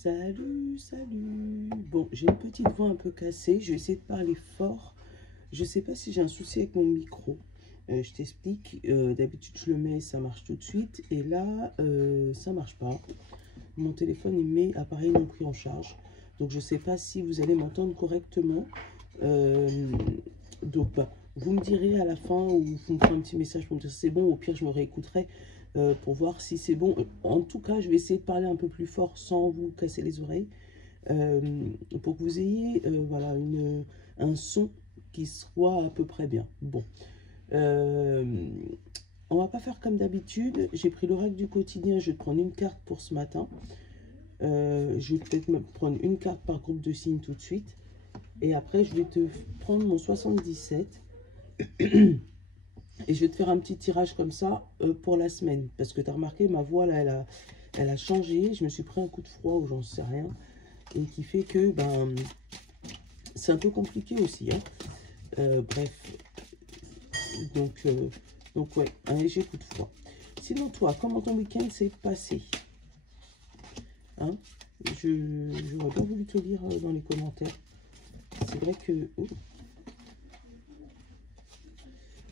Salut, salut. Bon, j'ai une petite voix un peu cassée. Je vais essayer de parler fort. Je sais pas si j'ai un souci avec mon micro. Je t'explique. D'habitude, je le mets, ça marche tout de suite. Et là, ça marche pas. Mon téléphone, il met appareil non pris en charge. Donc, je sais pas si vous allez m'entendre correctement. Donc, bah, vous me direz à la fin ou vous me ferez un petit message pour me dire si c'est bon. Au pire, je me réécouterai pour voir si c'est bon. En tout cas, je vais essayer de parler un peu plus fort sans vous casser les oreilles. Pour que vous ayez voilà, un son qui soit à peu près bien. Bon. Euh, on va pas faire comme d'habitude. J'ai pris l'oracle du quotidien. Je vais te prendre une carte pour ce matin. Je vais peut-être me prendre une carte par groupe de signes tout de suite. Et après, je vais te prendre mon 77. Et je vais te faire un petit tirage comme ça pour la semaine. Parce que tu as remarqué, ma voix, là, elle a changé. Je me suis pris un coup de froid ou j'en sais rien. Et qui fait que ben, c'est un peu compliqué aussi. Hein. Bref. Donc ouais, un léger coup de froid. Sinon, toi, comment ton week-end s'est passé? Hein, j'aurais bien voulu te lire dans les commentaires. C'est vrai que... Oh,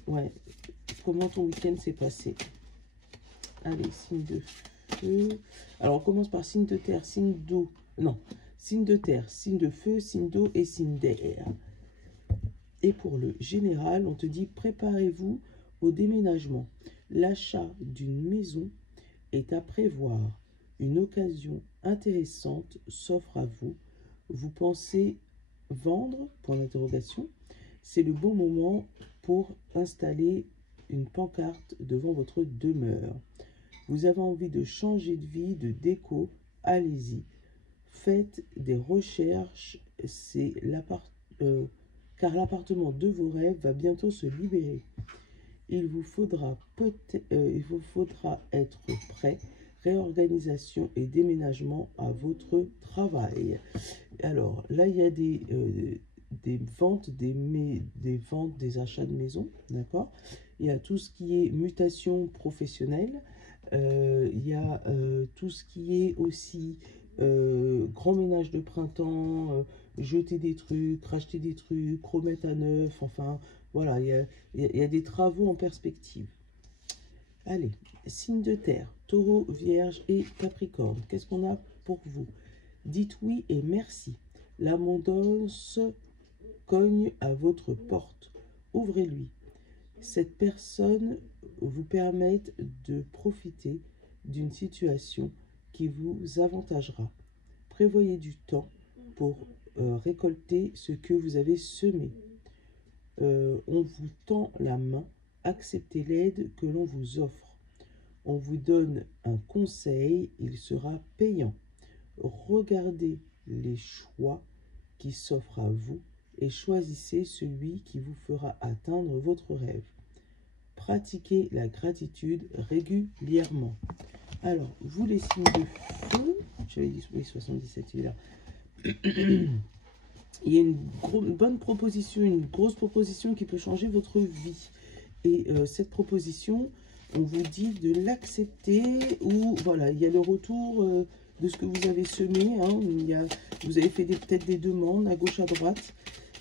ouais, comment ton week-end s'est passé? Allez, signe de feu. Alors, on commence par signe de terre, signe d'eau. Non, signe de terre, signe de feu, signe d'eau et signe d'air. Et pour le général, on te dit préparez-vous au déménagement. L'achat d'une maison est à prévoir. Une occasion intéressante s'offre à vous. Vous pensez vendre? Point d'interrogation. C'est le bon moment pour installer une pancarte devant votre demeure. Vous avez envie de changer de vie, de déco, allez-y. Faites des recherches, car l'appartement de vos rêves va bientôt se libérer. Il vous faudra être prêt. Réorganisation et déménagement à votre travail. Alors là, il y a des ventes, des ventes, des achats de maison, d'accord. Il y a tout ce qui est mutation professionnelle. Il y a tout ce qui est aussi grand ménage de printemps, jeter des trucs, racheter des trucs, remettre à neuf, enfin voilà, il y a des travaux en perspective. Allez, signe de terre, taureau, vierge et capricorne, qu'est-ce qu'on a pour vous? Dites oui et merci. L'abondance cogne à votre porte. Ouvrez-lui. Cette personne vous permette de profiter d'une situation qui vous avantagera. Prévoyez du temps pour récolter ce que vous avez semé. On vous tend la main, acceptez l'aide que l'on vous offre. On vous donne un conseil, il sera payant. Regardez les choix qui s'offrent à vous et choisissez celui qui vous fera atteindre votre rêve. Pratiquez la gratitude régulièrement. Alors, vous les signes de feu, j'avais dit oui, 77, il est là. Il y a une bonne proposition, une grosse proposition qui peut changer votre vie. Et cette proposition, on vous dit de l'accepter ou voilà, il y a le retour de ce que vous avez semé. Hein, vous avez fait peut-être des demandes à gauche, à droite.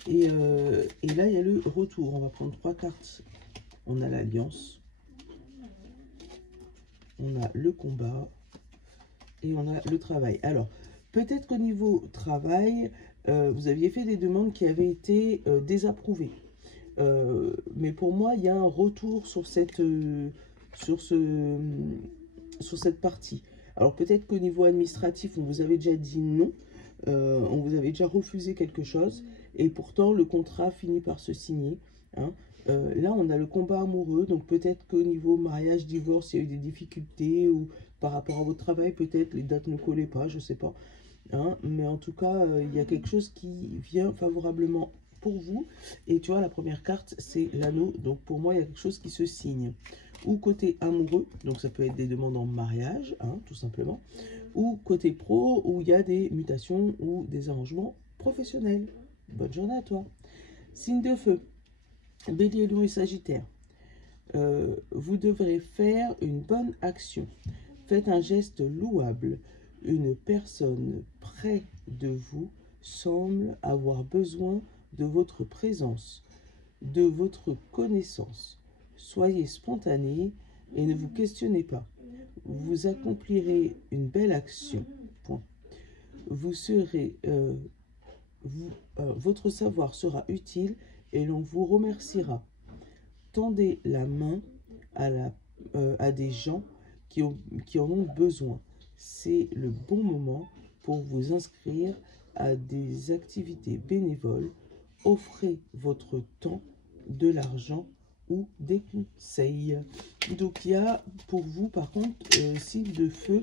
Et là, il y a le retour. On va prendre 3 cartes. On a l'alliance. On a le combat. Et on a le travail. Alors, peut-être qu'au niveau travail, vous aviez fait des demandes qui avaient été désapprouvées. Mais pour moi, il y a un retour sur cette partie. Alors peut-être qu'au niveau administratif, on vous avait déjà dit non, on vous avait déjà refusé quelque chose, et pourtant le contrat finit par se signer. Hein. Là, on a le combat amoureux, donc peut-être qu'au niveau mariage, divorce, il y a eu des difficultés, ou par rapport à votre travail, peut-être les dates ne collaient pas, je ne sais pas. Hein. Mais en tout cas, il y a quelque chose qui vient favorablement pour vous. Et tu vois, la première carte, c'est l'anneau. Donc, pour moi, il y a quelque chose qui se signe. Ou côté amoureux, donc ça peut être des demandes en mariage, hein, tout simplement. Ou côté pro, où il y a des mutations ou des arrangements professionnels. Bonne journée à toi. Signe de feu, Bélier, Lion et Sagittaire. Vous devrez faire une bonne action. Faites un geste louable. une personne près de vous semble avoir besoin de votre présence, de votre connaissance. Soyez spontané et ne vous questionnez pas. Vous accomplirez une belle action. Point. Vous serez, votre savoir sera utile et l'on vous remerciera. Tendez la main à des gens qui en ont besoin. C'est le bon moment pour vous inscrire à des activités bénévoles. Offrez votre temps, de l'argent ou des conseils. Donc il y a pour vous par contre, signe de feu,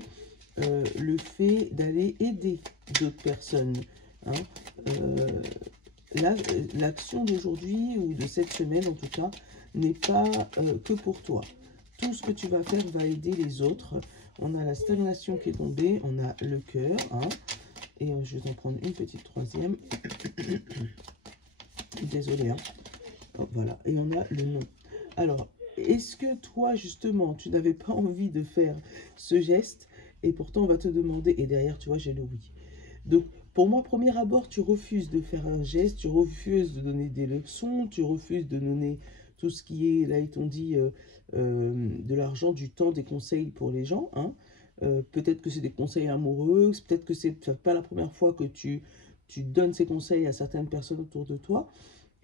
le fait d'aller aider d'autres personnes. Hein. L'action d'aujourd'hui ou de cette semaine en tout cas n'est pas que pour toi. Tout ce que tu vas faire va aider les autres. On a la stagnation qui est tombée, on a le cœur, hein, et je vais en prendre une petite troisième. Désolée, hein. Voilà, et on a le nom. Alors, est-ce que toi, justement, tu n'avais pas envie de faire ce geste, et pourtant on va te demander, et derrière, tu vois, j'ai le oui. Donc, pour moi, premier abord, tu refuses de faire un geste, tu refuses de donner des leçons, tu refuses de donner tout ce qui est, là, ils t'ont dit, de l'argent, du temps, des conseils pour les gens. Hein. Peut-être que c'est des conseils amoureux, peut-être que c'est pas la première fois que tu donnes ces conseils à certaines personnes autour de toi.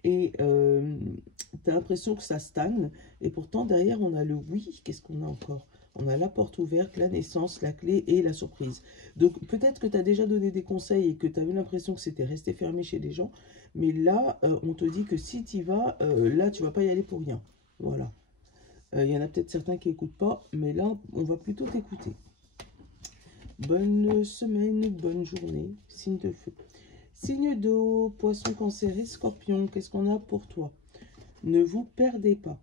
Et tu as l'impression que ça stagne. Et pourtant, derrière, on a le oui. Qu'est-ce qu'on a encore? On a la porte ouverte, la naissance, la clé et la surprise. Donc, peut-être que tu as déjà donné des conseils et que tu as eu l'impression que c'était resté fermé chez les gens. Mais là, on te dit que si tu y vas, là, tu vas pas y aller pour rien. Voilà. Il y en a peut-être certains qui n'écoutent pas, mais là, on va plutôt t'écouter. Bonne semaine, bonne journée, signe de feu. Signe d'eau, poisson, cancer et scorpion, qu'est-ce qu'on a pour toi? Ne vous perdez pas.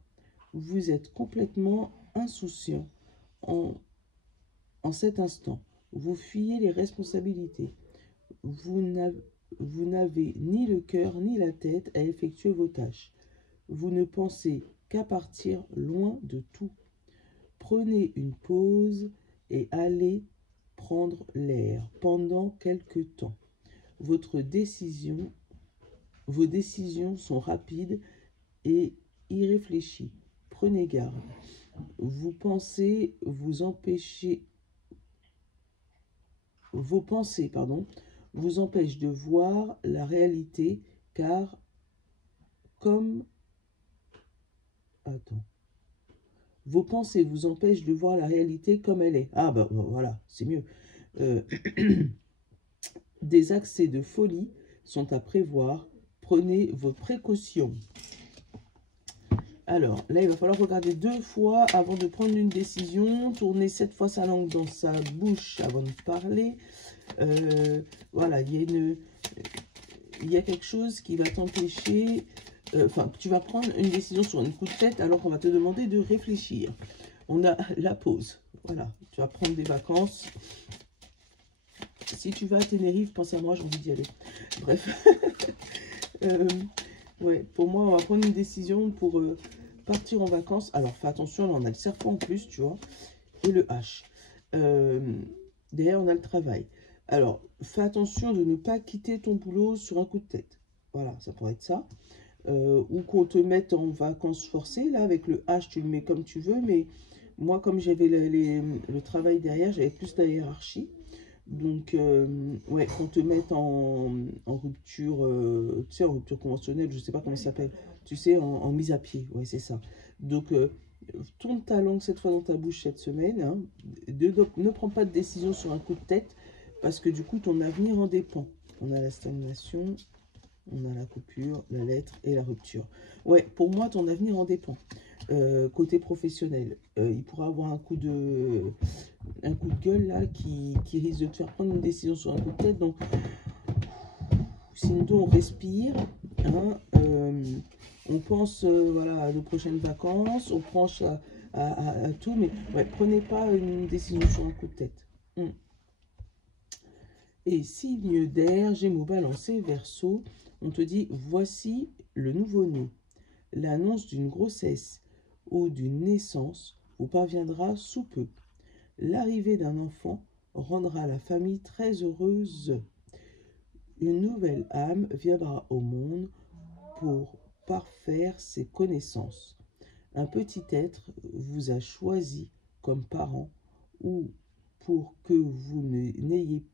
Vous êtes complètement insouciant en cet instant. Vous fuyez les responsabilités. Vous n'avez ni le cœur ni la tête à effectuer vos tâches. Vous ne pensez qu'à partir loin de tout. Prenez une pause et allez prendre l'air pendant quelque temps. Vos décisions sont rapides et irréfléchies. Prenez garde. Vos pensées vous empêchent de voir la réalité, car vos pensées vous empêchent de voir la réalité comme elle est. Ah bah voilà, c'est mieux. Des accès de folie sont à prévoir. Prenez vos précautions. Alors, là, il va falloir regarder 2 fois avant de prendre une décision. Tourner 7 fois sa langue dans sa bouche avant de parler. Voilà, il y a quelque chose qui va t'empêcher... Enfin, tu vas prendre une décision sur un coup de tête alors qu'on va te demander de réfléchir. On a la pause. Voilà, tu vas prendre des vacances. Si tu vas à Tenerife, pense à moi, j'ai envie d'y aller. Bref. Ouais, pour moi, on va prendre une décision pour partir en vacances. Alors, fais attention, là, on a le serpent en plus, tu vois. Et le H. Derrière, on a le travail. Alors, fais attention de ne pas quitter ton boulot sur un coup de tête. Voilà, ça pourrait être ça. Ou qu'on te mette en vacances forcées. Là, avec le H, tu le mets comme tu veux. Mais moi, comme j'avais le travail derrière, j'avais plus la hiérarchie. Donc, ouais, qu'on te mette en rupture, tu sais, en rupture conventionnelle, je ne sais pas comment ça s'appelle. Tu sais, en mise à pied. Ouais, c'est ça. Donc, tourne ta langue cette fois dans ta bouche cette semaine. Hein. Ne prends pas de décision sur un coup de tête, parce que du coup, ton avenir en dépend. On a la stagnation. On a la coupure, la lettre et la rupture. Ouais, pour moi, ton avenir en dépend. Côté professionnel, il pourra avoir un coup de gueule là qui risque de te faire prendre une décision sur un coup de tête. Donc, sinon, on respire. Hein, on pense voilà, à nos prochaines vacances. On pense à tout. Mais ouais, prenez pas une décision sur un coup de tête. Et signe d'air, Gémeaux, Balancé, Verseau, on te dit, voici le nouveau-né. L'annonce d'une grossesse ou d'une naissance vous parviendra sous peu. L'arrivée d'un enfant rendra la famille très heureuse. Une nouvelle âme viendra au monde pour parfaire ses connaissances. Un petit être vous a choisi comme parent ou pour que vous n'ayez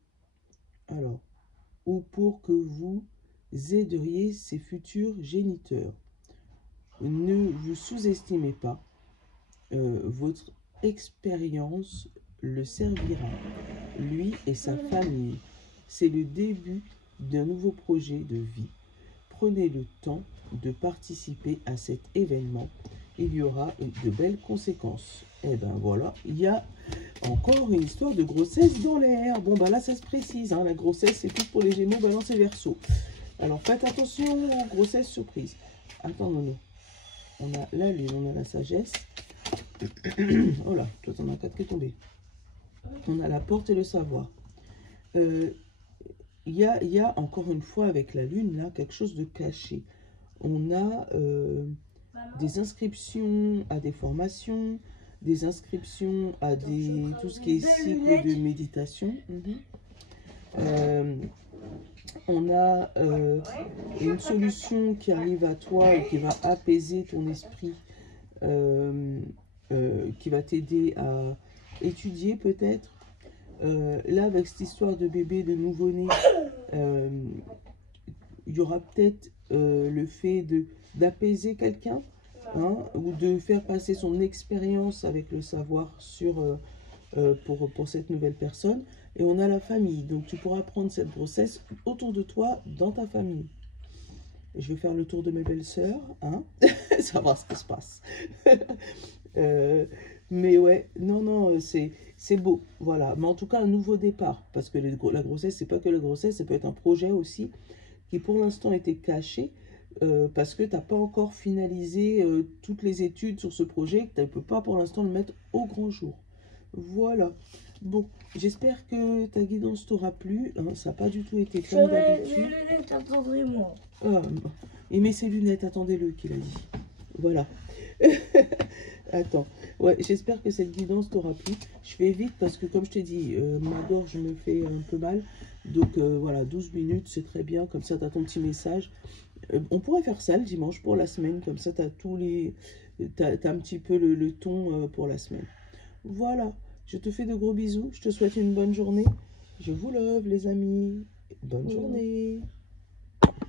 ou pour que vous aideriez ses futurs géniteurs. Ne vous sous-estimez pas, votre expérience le servira, lui et sa famille. C'est le début d'un nouveau projet de vie. Prenez le temps de participer à cet événement. Il y aura de belles conséquences. Et ben voilà, il y a encore une histoire de grossesse dans l'air. Bon, bah là, ça se précise. Hein, la grossesse, c'est tout pour les Gémeaux, Balance et Verseau. Alors, faites attention aux grossesses surprises. Attends, non. On a la lune, on a la sagesse. Oh là, toi, t'en as 4 qui est tombé. On a la porte et le savoir. Il y a encore une fois avec la lune, là, quelque chose de caché. On a des inscriptions à des formations, des inscriptions à tout ce qui est cycle de méditation. On a une solution qui arrive à toi et qui va apaiser ton esprit, qui va t'aider à étudier peut-être. Là, avec cette histoire de bébé, de nouveau-né, il y aura peut-être le fait d'apaiser quelqu'un, hein, ou de faire passer son expérience avec le savoir pour cette nouvelle personne. Et on a la famille, donc tu pourras prendre cette grossesse autour de toi, dans ta famille. Je vais faire le tour de mes belles-sœurs, hein. Ça va ce qui se passe. Mais ouais, non, c'est beau, voilà. Mais en tout cas, un nouveau départ, parce que la grossesse, c'est pas que la grossesse, ça peut être un projet aussi, qui pour l'instant était caché, parce que tu n'as pas encore finalisé toutes les études sur ce projet, que tu ne peux pas pour l'instant le mettre au grand jour. Voilà. Bon, j'espère que ta guidance t'aura plu, hein, ça n'a pas du tout été comme d'habitude. Les lunettes, attendez-moi. Ah, il met ses lunettes, attendez-le, qu'il a dit. Voilà. Attends, ouais, j'espère que cette guidance t'aura plu. Je fais vite parce que comme je t'ai dit, ma gorge me fait un peu mal. Donc voilà, 12 minutes, c'est très bien. Comme ça, tu as ton petit message. On pourrait faire ça le dimanche pour la semaine. Comme ça, tu as t'as un petit peu le ton pour la semaine. Voilà, je te fais de gros bisous. Je te souhaite une bonne journée. Je vous love les amis. Bonne journée.